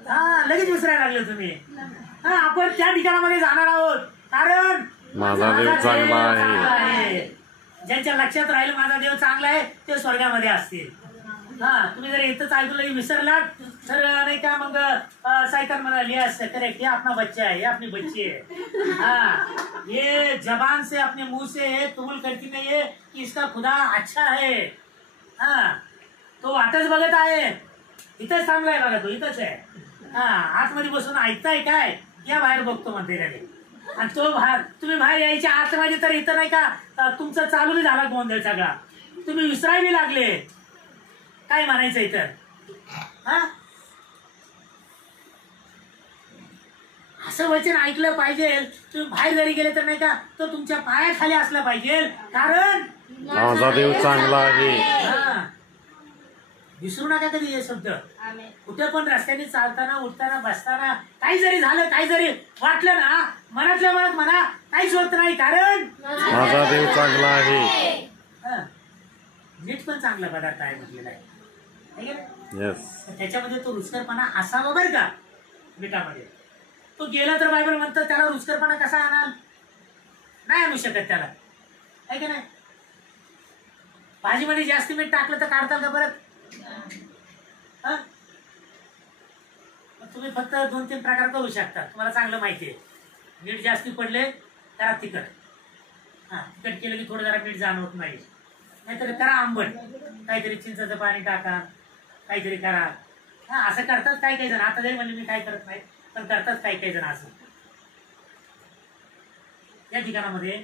हा, लगेच विसरायला लागले तुम्ही. हा, आपण त्या ठिकाणामध्ये जाणार आहोत कारण माझा देव चांगला आहे. ज्यांच्या लक्षात राहील माझा देव चांगला आहे ते स्वर्गामध्ये असतील. हा, तुम्ही जर इथंच ऐकलं विसरलात तर नाही का, मग सैतान म्हणाल यस करेक्ट, ये अपना बच्चा है, ये अपनी बच्ची है. हाँ, ये जबान से अपने मुंह से कबूल करती नहीं है कि इसका खुदा अच्छा है. हा, तो वाटच बघत आहे, इथंच थांबलाय बघा, तो इथंच आहे. हा, आतमध्ये बसून ऐकताय काय, या बाहेर बघतो म्हणते त्याने. आणि तो बाहेर, तुम्ही बाहेर यायच्या आतमध्ये तर इथं नाही का तुमचं चालू बी झाला गोंधळ सगळा, तुम्ही विसरायला लागले काय म्हणायचं इथं. हा, असं वचन ऐकलं पाहिजे. तुम्ही बाहेर जरी गेले तर नाही का, तो तुमच्या पायाखाली असला पाहिजे कारण माझा देव चांगला आहे. हा, विसरू नका कधी हे शब्द. कुठे पण रस्त्याने चालताना, उठताना, बसताना, काही जरी झालं, काही जरी वाटलं ना, मनातल्या मनात म्हणा काहीच होत नाही कारण माझा देव चांगला आहे. मीठ पण चांगला पदार्थ आहे म्हटलेला आहे. येस. त्याच्यामध्ये तो रुचकरपणा असावा बरं का. मिठामध्ये तो गेला तर बायबल म्हणतं त्याला रुचकरपणा कसा आणाल? नाही आणू शकत त्याला, आहे की नाही? भाजीमध्ये जास्त मीठ टाकलं तर काढताल का परत? तुम्ही फक्त 2-3 प्रकार करू शकता, तुम्हाला चांगलं माहिती आहे. मीठ जास्ती पडले त्याला तिखट. हा, तिखट केलं की थोडं जरा मीठ जाणवत नाही. नाहीतर करा आंबट, काहीतरी चिंचाचं पाणी टाका, काहीतरी करा. हा, असं करतात काही काही जण. आता जरी म्हणले मी काय करत नाही, पण करतात काही काही जण असं. या ठिकाणामध्ये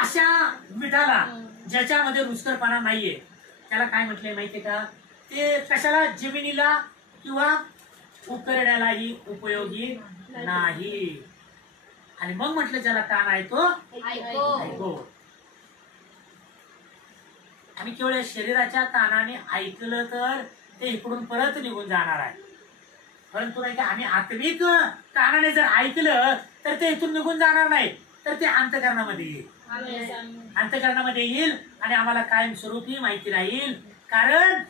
अशा मिठाला ज्याच्यामध्ये रुचकरपणा नाहीये त्याला काय म्हटलंय माहितीये का? ते कशाला, जमिनीला किंवा उकरड्यालाही उपयोगी नाही. आणि मग म्हटलं ज्याला कान आहे तो ऐको. आणि केवळ शरीराच्या कानाने ऐकलं तर ते इकडून परत निघून जाणार आहे. परंतु नाही का, आम्ही आत्मिक कानाने जर ऐकलं तर ते इथून निघून जाणार नाही, तर ते अंतःकरणामध्ये येईल. अंतःकरणामध्ये येईल आणि आम्हाला कायमस्वरूपी माहिती राहील कारण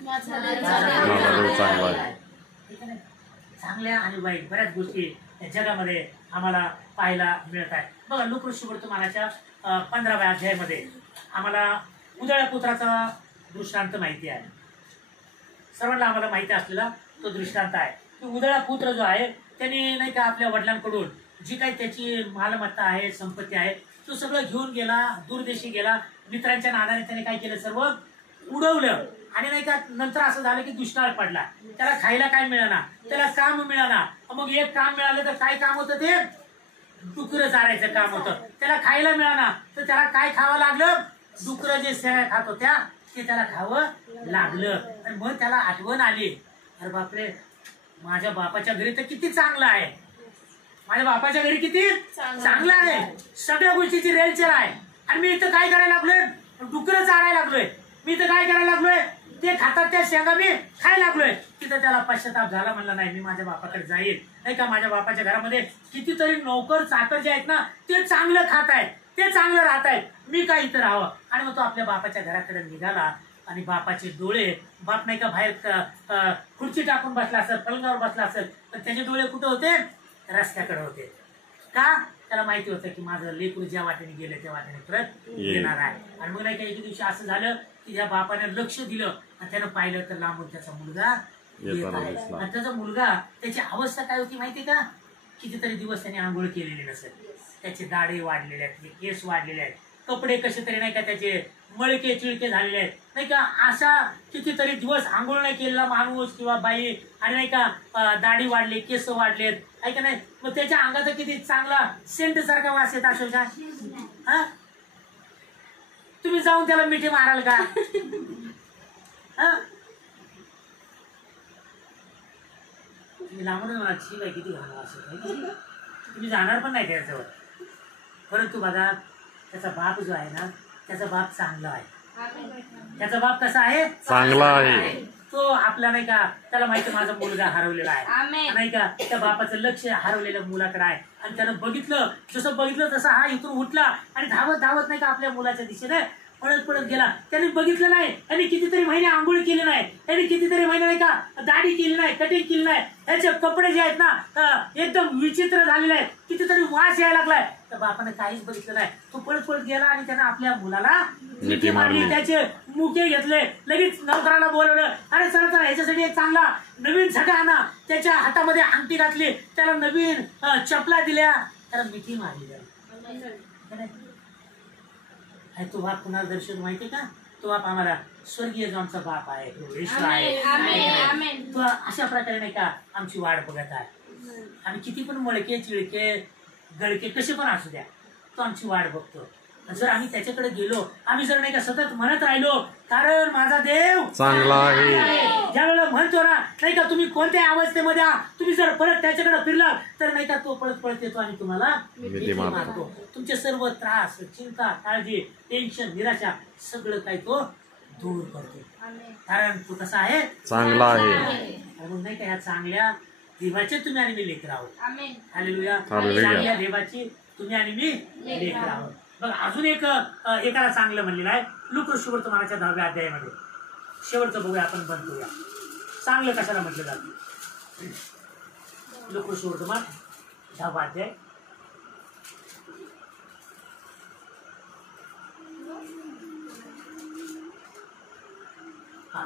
चांगल्या आणि वाईट बऱ्याच गोष्टी या जगामध्ये आम्हाला पाहायला मिळत आहे. बघा, लूका वर्तमानाच्या 15व्या अध्यायामध्ये आम्हाला उदळ्या पुत्राचा दृष्टांत माहिती आहे. सर्वांना आम्हाला माहिती असलेला तो दृष्टांत आहे की उदळा पुत्र जो आहे त्याने नाही का आपल्या वडिलांकडून जी काही त्याची मालमत्ता आहे, संपत्ती आहे, तो सगळं घेऊन गेला, दूरदेशी गेला. मित्रांच्या नादाने त्याने काय केलं, सर्व उडवलं. आणि नाही का नंतर असं झालं की दुष्काळ पडला, त्याला खायला काय मिळाना, त्याला काम मिळाना. मग एक काम मिळालं तर काय काम होतं, ते डुकरं चारायचं काम होतं. त्याला खायला मिळाना तर त्याला काय खावं लागलं, डुकरं जे शेळ्या खात होत्या ते त्याला खावं लागलं. आणि मग त्याला आठवण आली, अरे बापरे, माझ्या बापाच्या घरी तर किती चांगलं आहे, माझ्या बापाच्या घरी किती चांगलं आहे, सगळ्या गोष्टीची रेलचेल आहे. आणि मी इथं काय करायला लागलोय, डुकरं चारायला लागलोय. मी इथं काय करायला लागलोय, ते खातात त्या शेंगा मी खायला लागलोय. तिथं त्याला पश्चाताप झाला, म्हणलं नाही मी माझ्या बापाकडे जाईल, नाही का माझ्या बापाच्या घरामध्ये कितीतरी नोकर चाकर जे आहेत ना ते चांगलं खात आहेत, ते चांगलं राहत आहेत, मी काय इथं राहावं. आणि मग तो आपल्या बापाच्या घराकडे निघाला. आणि बापाचे डोळे, बाप नाही का बाहेर खुर्ची टाकून बसला असेल, पलंगावर बसला असेल, पण त्याचे डोळे कुठे होते, रस्त्याकडे होते. का, त्याला माहिती होतं की माझं लेकरू ज्या वाटेने गेले त्या वाटेने परत येणार आहे. आणि मग नाही का एक दिवशी असं झालं की त्या बापाने लक्ष दिलं आणि त्यानं पाहिलं तर लांबून त्याचा मुलगा येत आहे. आणि त्याचा मुलगा, त्याची अवस्था काय होती माहिती का, कितीतरी दिवस त्याने आंघोळ केलेली नसेल, त्याचे दाढे वाढलेले आहेत, केस वाढलेले आहेत, कपडे कसे तरी नाही का त्याचे मळके चिळके झालेले आहेत, नाही का. असा कितीतरी दिवस आंघोळ नाही केलेला माणूस किंवा बाई, आणि नाही का दाढी वाढली, केस वाढलेत, आहे का नाही. मग त्याच्या अंगाचा किती चांगला सेंट सारखा वास येत असेल का, हा. तुम्ही जाऊन त्याला मिठी माराल का, हा. तुम्ही लांबून मला ठीक आहे किती घालवा असेल, तुम्ही जाणार पण नाही त्याच्यावर. परंतु बघा, त्याचा बाप जो आहे ना, त्याचा बाप चांगला आहे, त्याचा बाप कसा आहे, चांगला आहे. तो आपला नाही का, त्याला माहिती माझा मुलगा हरवलेला आहे, नाही का, त्या बापाचं लक्ष हरवलेल्या मुलाकडे आहे. आणि त्यानं बघितलं, जसं बघितलं तसं हा इथून उठला आणि धावत धावत नाही का आपल्या मुलाच्या दिशेने पळत पळत गेला. त्यांनी बघितलं नाही, त्यांनी कितीतरी महिने आंघोळ केली नाही, त्यांनी कितीतरी महिने नाही का दाढी केली नाही, कटिंग केली नाही, त्याचे कपडे जे आहेत ना एकदम विचित्र झालेले आहेत, कितीतरी वास यायला लागलाय. तर बापाने काहीच बघितलं नाही, तो पळत पळत गेला आणि त्यानं आपल्या मुलाला मिठी मारली, त्याचे मुके घेतले, लगेच नोकराला बोलवलं, अरे चला चला ह्याच्यासाठी एक चांगला नवीन झटा आणा, त्याच्या हातामध्ये अंगठी घातली, त्याला नवीन चपला दिल्या, त्याला मिठी मारली. तो बाप कुणाला दर्शन माहितीये का, तो बाप आम्हाला स्वर्गीय जो आमचा बाप आहे, तो येशू आहे. तो अशा प्रकारे नाही का आमची वाट बघत आहे. आम्ही किती पण मळके चिळके गळके कसे पण असू द्या, तो आमची वाट बघतो. जर आम्ही त्याच्याकडे गेलो, आम्ही जर नाही का सतत म्हणत राहिलो, कारण माझा देव चांगला आहे, ज्या वेळेला म्हणतो ना नाही का, तुम्ही कोणत्याही अवस्थेमध्ये तुम्ही जर परत त्याच्याकडे फिरला तर नाही का तो पळत पळत येतो आणि तुम्हाला मिठी मारतो. तुमचे सर्व त्रास, चिंता, काळजी, टेन्शन, निराशा सगळं काही तो दूर करतो, कारण तो कसा आहे, चांगला आहे. म्हणून नाही का ह्या चांगल्या देवाचे तुम्ही आणि मी लेकर आहोत. हालेलुया. हालेलुया. चांगल्या देवाची तुम्ही आणि मी लेकर आहोत. बघ अजून एक एकाला चांगलं म्हणलेलं आहे लूका सुवर्तमानाच्या 10व्या अध्यायामध्ये. शेवटचं बघूया आपण, बंद करूया. चांगलं कशाला म्हटलं जातं, लूका सुवर्तमान 10वा अध्याय. हा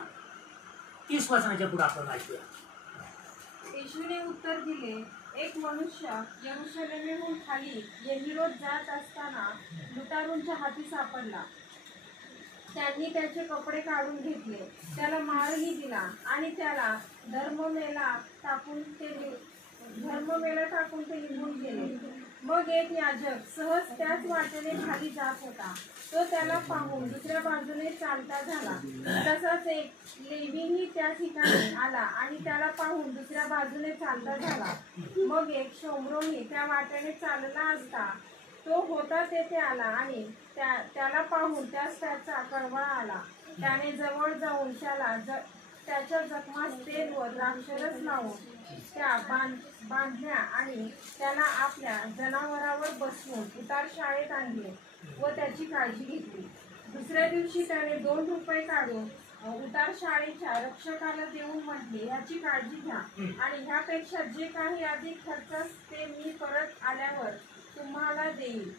30 वचनाच्या पुढे आपण ऐकूया. येशूने उत्तर दिले, एक मनुष्य यरूशलेमेहून खाली यरीहोत जात असताना लुटारूंच्या हाती सापडला. त्यांनी त्याचे कपडे काढून घेतले, त्याला मारही दिला आणि त्याला धर्ममेला टाकून ते निघून गेले. मग एक याजक सहज त्याच वाटेने खाली जात होता. तो त्याला पाहून दुसऱ्या बाजूने चालता झाला. तसाच एक लेवीही त्या ठिकाणी आला आणि त्याला पाहून दुसऱ्या बाजूने चालता झाला. मग एक शोमरोनी त्या वाटेने चालला असता तो होता तेथे आला आणि त्याला पाहून त्यास त्याचा कळवळा आला. त्याने जवळ जाऊन त्याच्या जखमास तेल व द्राक्षरस लावून त्या बांधल्या आणि त्याला आपल्या जनावरावर बसवून उतार शाळेत आणले व त्याची काळजी घेतली. दुसऱ्या दिवशी त्याने 2 रुपये काढून उतार शाळेच्या रक्षकाला देऊन म्हटले, याची काळजी घ्या आणि ह्यापेक्षा जे काही अधिक खर्च ते मी परत आल्यावर तुम्हाला देईल.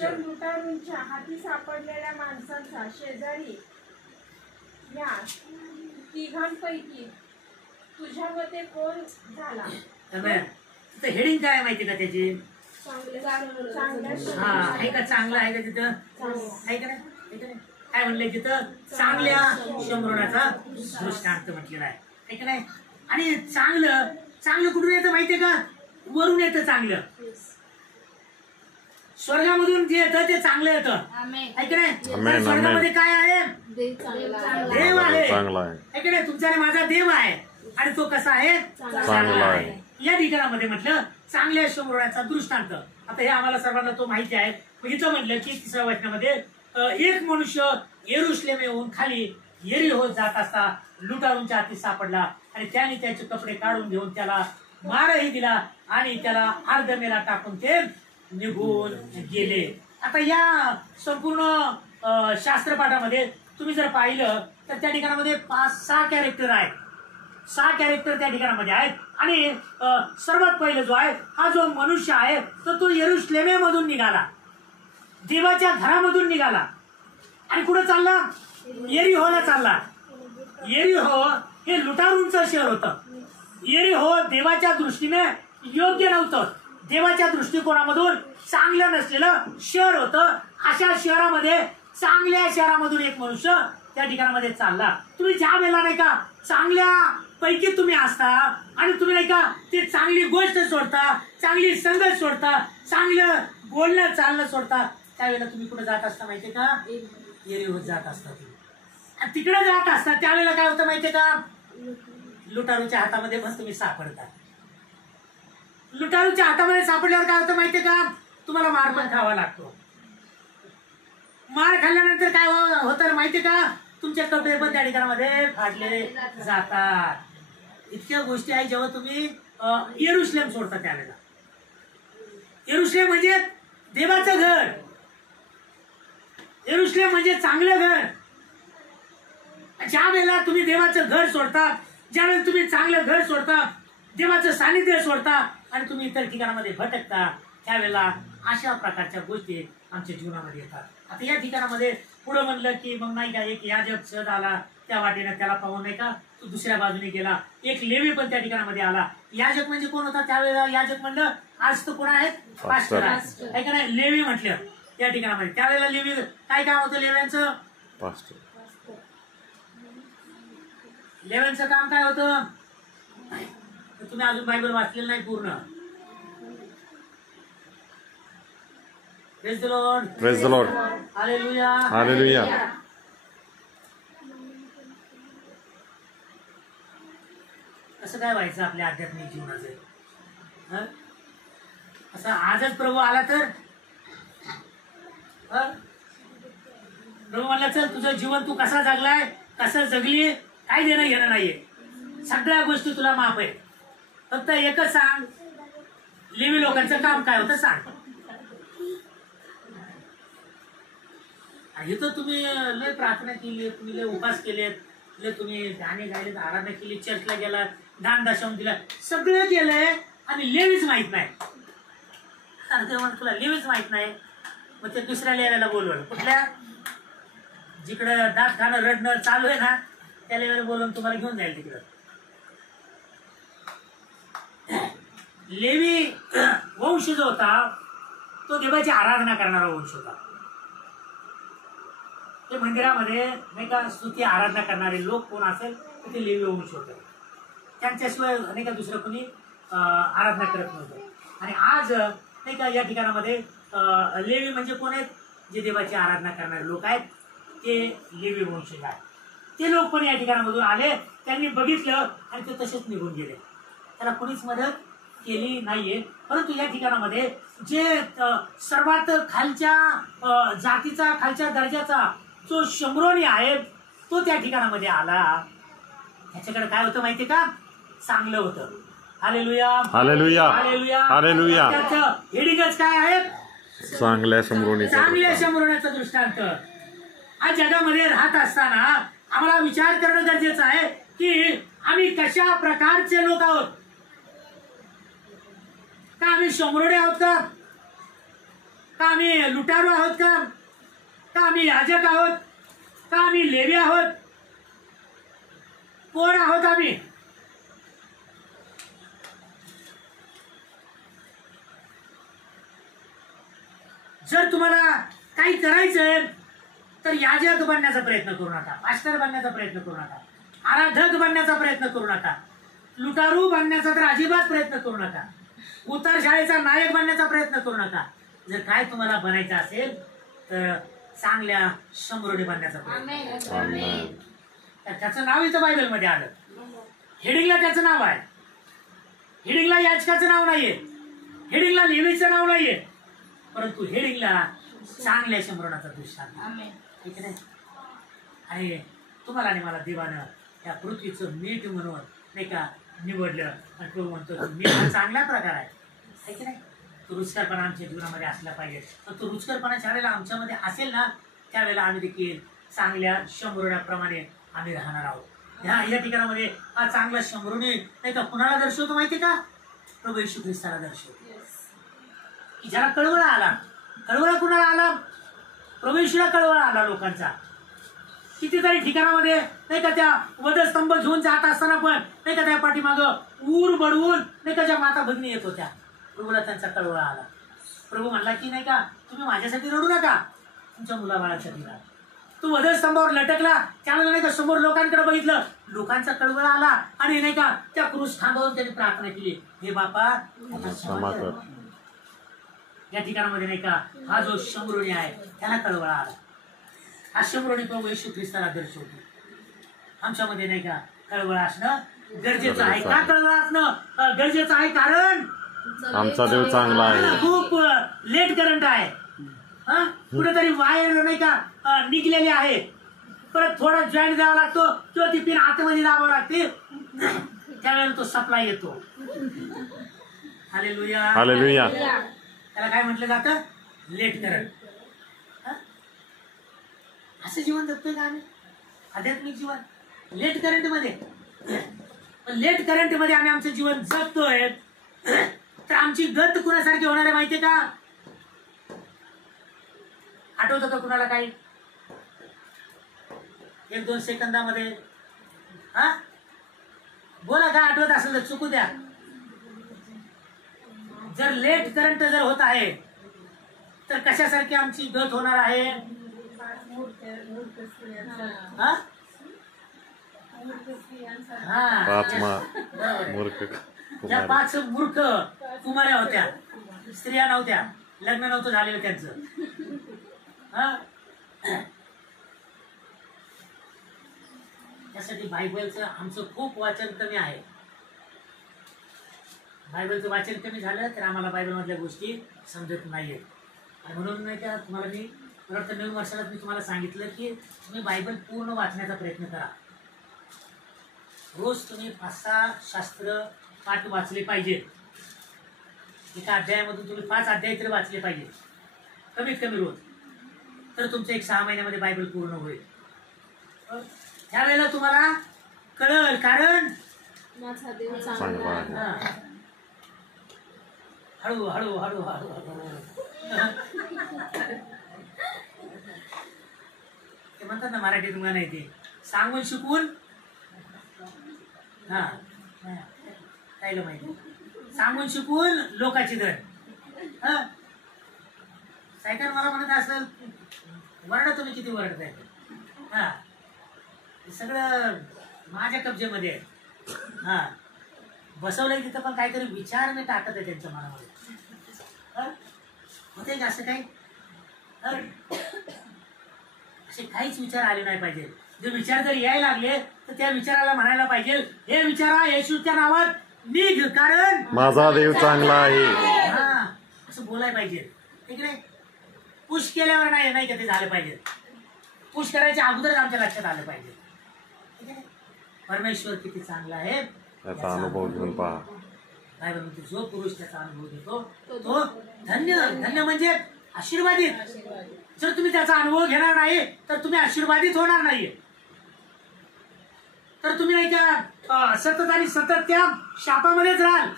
तर लुटारूंच्या हाती सापडलेल्या माणसांचा शेजारी या तिघांपैकी तुझ्या मते कोण झाला? तिथं हेडिंग काय माहिती का त्याची, चांगल्या हा आहे का, चांगलं आहे का तिथं, आहे का नाही, काय म्हणलंय तिथं, चांगल्या शंभरणाचा दृष्टांत म्हटलेला आहे का नाही. आणि चांगलं चांगलं कुठून येतं माहितीये का, वरून येतं चांगलं. स्वर्गामधून जे येतं ते चांगलं येतं, आहे की नाही? आमेन, स्वर्गामध्ये काय आहे? देव आहे, चांगला आहे. आहे की नाही? तुमच्या आणि माझा देव आहे आणि तो कसा आहे? चांगला आहे. या ठिकाणामध्ये म्हटलं चांगल्या शंभराचा दृष्टांत. आता हे आम्हाला सर्वांना तो माहिती आहे. मग इथं म्हटलं की 3ऱ्या वचनामध्ये एक मनुष्य येरुशलेमेहून खाली येरिहो जात असता लुटारूंच्या हाती सापडला आणि त्याने त्याचे कपडे काढून घेऊन त्याला मारही दिला आणि त्याला अर्धमेला टाकून ते निघून गेले. आता या संपूर्ण शास्त्रपाठामध्ये तुम्ही जर पाहिलं तर त्या ठिकाणामध्ये 5-6 कॅरेक्टर आहेत. 6 कॅरेक्टर त्या ठिकाणामध्ये आहेत आणि सर्वात पहिलं जो आहे हा जो मनुष्य आहे तर तो येरुशलेमेमधून निघाला, देवाच्या घरामधून निघाला आणि कुठं चालला? येरिहोला चालला. येरिहो हे लुटारूंचं शहर होतं. येरिहो देवाच्या दृष्टीने योग्य नव्हतं, देवाच्या दृष्टिकोनामधून चांगलं नसलेलं शहर होतं. अशा शहरामध्ये, चांगल्या शहरामधून एक मनुष्य त्या ठिकाणामध्ये चालला. तुम्ही ज्या वेळेला नाही का चांगल्या पैकी तुम्ही असता आणि तुम्ही नाही का ते चांगली गोष्ट सोडता, चांगली संगत सोडता, चांगलं बोलणं चालणं सोडता, त्यावेळेला तुम्ही कुठे जात असता माहितीये का? येरिहोत जात असता. तिकडे जात असता त्यावेळेला काय होतं माहितीये का? लुटारूच्या हातामध्ये पण तुम्ही सापडता. लुटारूच्या हातामध्ये सापडल्यावर काय होतं माहितीये का? तुम्हाला मार पण खावा लागतो. मार खाल्ल्यानंतर काय होतं माहितीये का? तुमचे कपडे पण त्या ठिकाणामध्ये फाडले जातात. इतक्या गोष्टी आहेत जेव्हा तुम्ही येरुशलेम सोडता त्यावेळेला. येरुशलेम म्हणजे देवाचं घर, येरुशलेम म्हणजे चांगलं घर. ज्या वेळेला तुम्ही देवाचं घर सोडता, ज्यावेळेला तुम्ही चांगलं घर सोडता, देवाचं सानिध्य सोडता आणि तुम्ही इतर ठिकाणामध्ये भटकता, त्यावेळेला अशा प्रकारच्या गोष्टी आमच्या जीवनामध्ये येतात. आता या ठिकाणामध्ये पुढे म्हणलं की मग नाही का एक याजक सहज आला त्या वाटेने, त्याला पाहून नाही का तो दुसऱ्या बाजूने गेला. एक लेवी पण त्या ठिकाणामध्ये आला. याजक म्हणजे कोण होता त्यावेळेला? याजक म्हणलं आज तर कोण आहेत? पास्टर आहे का नाही? लेवी म्हटलं या ठिकाणामध्ये. त्यावेळेला लेवी काय काम होतं लेव्यांचं? लेव्यांचं काम काय होतं? तुम्ही अजून बायबल वाचलेलं नाही पूर्ण. Praise the Lord, praise the Lord, hallelujah, hallelujah. कसं काय व्हायचं आपल्या आध्यात्मिक जीवनाचं? असं आजच प्रभू आला तर प्रभू म्हणला चल तुझं जीवन तू कसा जगलाय, कसं जगली, काही देणं घेणं नाहीये, सगळ्या गोष्टी तुला माफ आहे. फक्त एकच सांग, लेवी लोकांचं काम काय होतं सांग. इथं तुम्ही लय प्रार्थना केली, तुम्ही लय उपास केलेत, लय तुम्ही गाणे गायलेत, आराधना केली, चर्चला गेला, दान दशम दिला, सगळं केलंय आणि लेवीच माहित नाही. तुला लेवीच माहित नाही. मग ते दुसऱ्या लेव्याला बोलवलं. कुठल्या? जिकडं दात खाणं रडणं चालू आहे ना त्या लेव्याला बोलवून तुम्हाला घेऊन जाईल तिकडं. लेवी वंश जो होता तो देवाची आराधना करणारा वंश होता. ते मंदिरामध्ये नाही का स्तुती आराधना करणारे लोक कोण असेल तर ते लेवी वंश होते. त्यांच्याशिवाय नाही का दुसरं कोणी आराधना करत नव्हतं. आणि आज नाही का या ठिकाणामध्ये लेवी म्हणजे कोण आहेत? जे देवाची आराधना करणारे लोक आहेत ते लेवी वंशज आहेत. ते लोक पण या ठिकाणामधून आले, त्यांनी बघितलं आणि ते तसेच निघून गेले. त्याला कोणीच मदत केली नाहीये. परंतु या ठिकाणामध्ये जे सर्वात खालच्या जातीचा, खालच्या दर्जाचा जो शंभरोनी आहे तो त्या ठिकाणामध्ये आला. त्याच्याकडे काय होतं माहितीये का? चांगलं होतं. Hallelujah, hallelujah, hallelujah, hallelujah. त्याचं हेडिंगच काय आहे? चांगल्या शंभरोनीचा चांगल्या शंभरोण्याचा दृष्टांत. आज जगामध्ये राहत असताना आम्हाला विचार करणं गरजेचं आहे की आम्ही कशा प्रकारचे लोक आहोत. का आम्ही शंभरोडे आहोत का? का आम्ही लुटारू आहोत का? का आम्ही याजक आहोत? का आम्ही लेवी आहोत? कोण आहोत आम्ही? जर तुम्हाला काही करायचंय तर याजक बनण्याचा प्रयत्न करू नका, पास्टर बनण्याचा प्रयत्न करू नका, आराधक बनण्याचा प्रयत्न करू नका, लुटारू बनण्याचा तर अजिबात प्रयत्न करू नका, उतर शाळेचा नायक बनण्याचा प्रयत्न करू नका. जर काय तुम्हाला बनायचं असेल तर चांगल्या शंभरोने बनण्याचा प्रयत्न. आमेन. तर त्याचं नाव इथं बायबलमध्ये आलं. हेडिंगला त्याचं नाव आहे. हेडिंगला याचकाचं नाव नाहीये, हेडिंगला लेवीचं नाव नाहीये, परंतु हेडिंगला चांगल्या शंभरोनाचा दृष्टांत. ठीक आहे. आणि तुम्हाला आणि मला देवानं या पृथ्वीचं मीठ म्हणून नाही का निवडलं. आणि तो म्हणतो मीठ हा चांगला प्रकार आहे की नाही. तो रुचकरपणा आमच्या जीवनामध्ये असला पाहिजे. तर तो रुचकरपणा ज्या वेळेला आमच्यामध्ये असेल ना त्यावेळेला आम्ही देखील चांगल्या शंभरोण्याप्रमाणे आम्ही राहणार आहोत. या ठिकाणामध्ये हा चांगला शंभरोनी नाही का कुणाला दर्शवतो माहिती का? प्रभू येशू ख्रिस्ताला दर्शवतो. की ज्याला कळवळा आला. कळवळा कुणाला आला? प्रभू येशूला कळवळा आला लोकांचा. कितीतरी ठिकाणामध्ये नाही का त्या वधस्तंभ घेऊन जात असताना पण नाही का त्या पाठीमागं ऊर बडवून नाही का ज्या माता भगिनी येत होत्या, प्रभूला त्यांचा कळवळा आला. प्रभू म्हणला की नाही का तुम्ही माझ्यासाठी रडू नका, तुमच्या मुलाबाळासाठी रडा. तो वधस्तंभावर लटकला त्यावेळेला नाही का समोर लोकांकडे बघितलं, लोकांचा कळवळा आला आणि नाही का त्या क्रूस थांबवून त्यांनी प्रार्थना केली, हे बापा आता क्षमा कर. या ठिकाणामध्ये नाही का हा जो शंभरोणी आहे त्याला कळवळा आला. हा शंभरोणी प्रभू येशू ख्रिस्ताला दर्शवतो. आमच्यामध्ये नाही का कळवळा असणं गरजेचं आहे. का कळवळा असणं गरजेचं आहे? कारण आमचा देव चांगला आहे. खूप लेट करंट आहे. कुठेतरी वायर नाही का निघलेली आहे, परत थोडा जॉईंट द्यावा लागतो किंवा ती पिन आतमध्ये दाबावं लागते, त्यावेळेला तो सप्लाय येतो. हालेलुया. हालेलुया. त्याला काय म्हटलं जातं? Let current. असं जीवन जगतोय का आम्ही? आध्यात्मिक जीवन लेट करंट मध्ये. लेट करंट मध्ये आम्ही आमचं जीवन जगतोय तर आमची गत कुणासारखी होणार आहे माहितीये का? आठवतं का कुणाला काही? 1-2 सेकंदामध्ये बोला, काय आठवत असेल तर चुकू द्या. जर लेट करंट जर होत आहे तर कशासारखी आमची गत होणार आहे? त्या 5 मूर्ख कुमाऱ्या होत्या, स्त्रिया नव्हत्या, लग्न नव्हतं झालेलं त्यांचं. त्यासाठी बायबलचं आमचं खूप वाचन कमी आहे. बायबलचं वाचन कमी झालं तर आम्हाला बायबल मधल्या गोष्टी समजत नाहीयेत. म्हणून नाही का तुम्हाला मी वाटतं नवीन वर्षाला मी तुम्हाला सांगितलं की तुम्ही बायबल पूर्ण वाचण्याचा प्रयत्न करा. रोज तुम्ही 5-6 शास्त्र पाठ वाचले पाहिजे. एका अध्यायामधून तुम्ही 5 अध्याय तरी वाचले पाहिजे कमीत कमी रोज. तर तुमचं 1-6 महिन्यामध्ये बायबल पूर्ण होईल. त्यावेळेला तुम्हाला कळल, कारण माझा देव चांगला चांगला आहे. आहे. हळू हळू हळू हळू हळू ते म्हणतात ना मराठीत म्हण येते, सांगून शिकून काय माहिती, सांगून शिकून लोकाची धन. सायकल मला म्हणत असेल वरडा, तुम्ही किती वरडताय? सगळं माझ्या कब्जेमध्ये आहे. बसवलंय तिथं पण काहीतरी विचार मी टाकत आहे त्यांच्या मनामध्ये. होते का असं काही? असे काहीच विचार आले नाही पाहिजे. जे विचार जर यायला लागले तर त्या विचाराला म्हणायला पाहिजे, हे विचारा येशूच्या नावात निघ, कारण माझा देव चांगला आहे. असं बोलायला पाहिजे. ठीक नाही? पुश केल्यावर नाही का ते झालं पाहिजे. पुश करायच्या अगोदरच आमच्या लक्षात आलं पाहिजे. ठीक आहे? परमेश्वर किती चांगला आहे त्याचा अनुभव घेऊन पहा. काय म्हणतो, जो पुरुष त्याचा अनुभव घेतो तो धन्य. धन्य म्हणजे आशीर्वादित. जर तुम्ही त्याचा अनुभव घेणार नाही तर तुम्ही आशीर्वादित होणार नाहीये. तर तुम्ही नाही का सतत आणि सतत त्या शापामध्येच राहाल.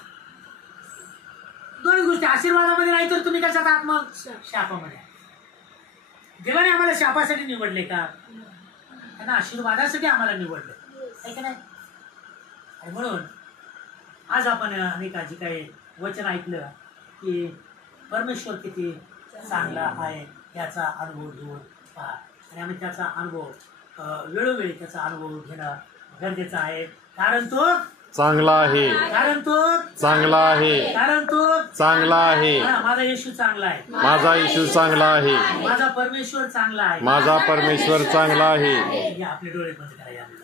दोन गोष्टी, आशीर्वादामध्ये नाही तर तुम्ही कशात आहात? मग शापामध्ये. देवाने आम्हाला शापासाठी निवडले का? त्यांना आशीर्वादासाठी आम्हाला निवडले आहे का नाही? आणि म्हणून आज आपण अनेकाची काही वचन ऐकलं की परमेश्वर किती चांगला आहे याचा अनुभव घेऊन पहा. आणि आम्ही त्याचा अनुभव वेळोवेळी त्याचा अनुभव घेणं गरजेचं आहे, कारण तो चांगला आहे. कारण तो चांगला आहे. कारण तो चांगला आहे. माझा येशू चांगला आहे. माझा येशू चांगला आहे. माझा परमेश्वर चांगला आहे. माझा परमेश्वर चांगला आहे. आपले डोळे बंद करा.